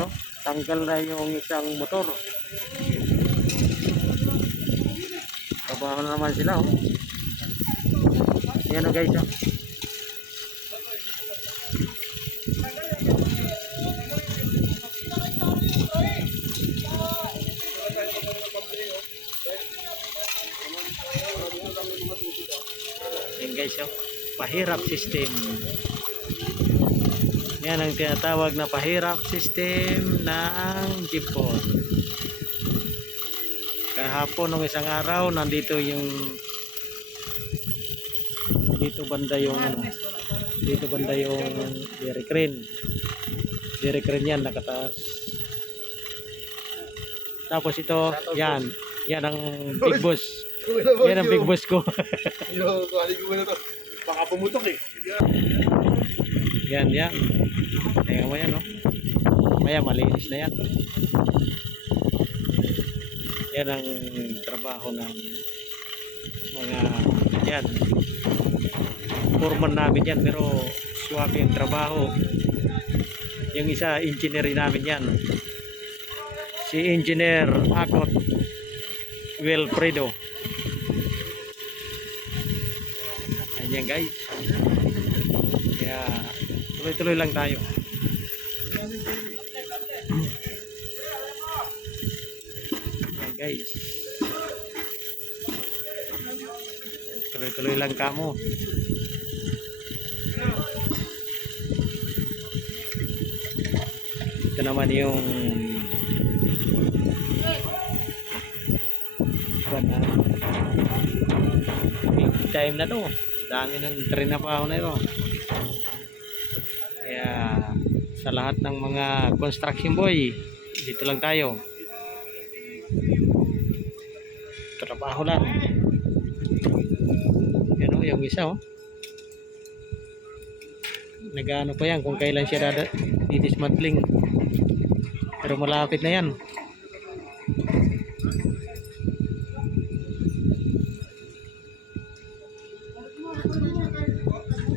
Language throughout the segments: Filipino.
Yan oh, tanggal na yung isang motor. Trabaho na naman sila oh. Yan oh guys oh. Yan guys oh, pahirap system. Yan ang tinatawag na pahirap system ng jeepon. Kahapon nung isang araw nandito yung dito banda yung dairy crane yan nakataas. Tapos ito yan ang big boss. Yan ang big boss ko. Yo, kuali ko na to. Baka pumutok eh. Yan. Tingnan mo yan, no? Maya, malinis na yan. Yan ang trabaho ng mga yan. Foreman namin yan, pero swabe yung trabaho. Yung isa, engineer namin yan. Si Engineer Akot Wilfredo. Ayan guys. Kaya tuloy-tuloy lang tayo. Ayan guys. Tuloy-tuloy lang kamo. Ito naman yung big time na to. Dami ng trinapaho na ito. Kaya sa lahat ng mga construction boy, dito lang tayo. Trabaho lang. Yan o, yung isa o. Nag-ano pa yan kung kailan siya didismantling. Pero malapit na yan.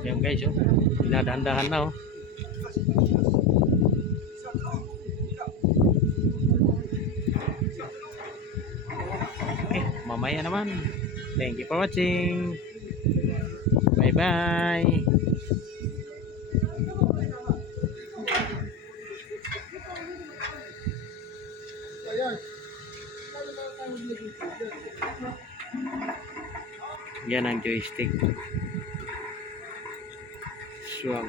Yan guys oh, dinadahan-dahan na oh. Okay, mamaya naman. Thank you for watching. Bye bye. Yan ang joystick. Suwag.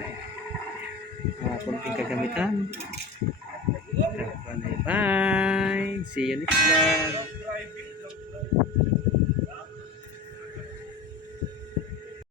Mga konting kagamitan. Bye bye. See you next time.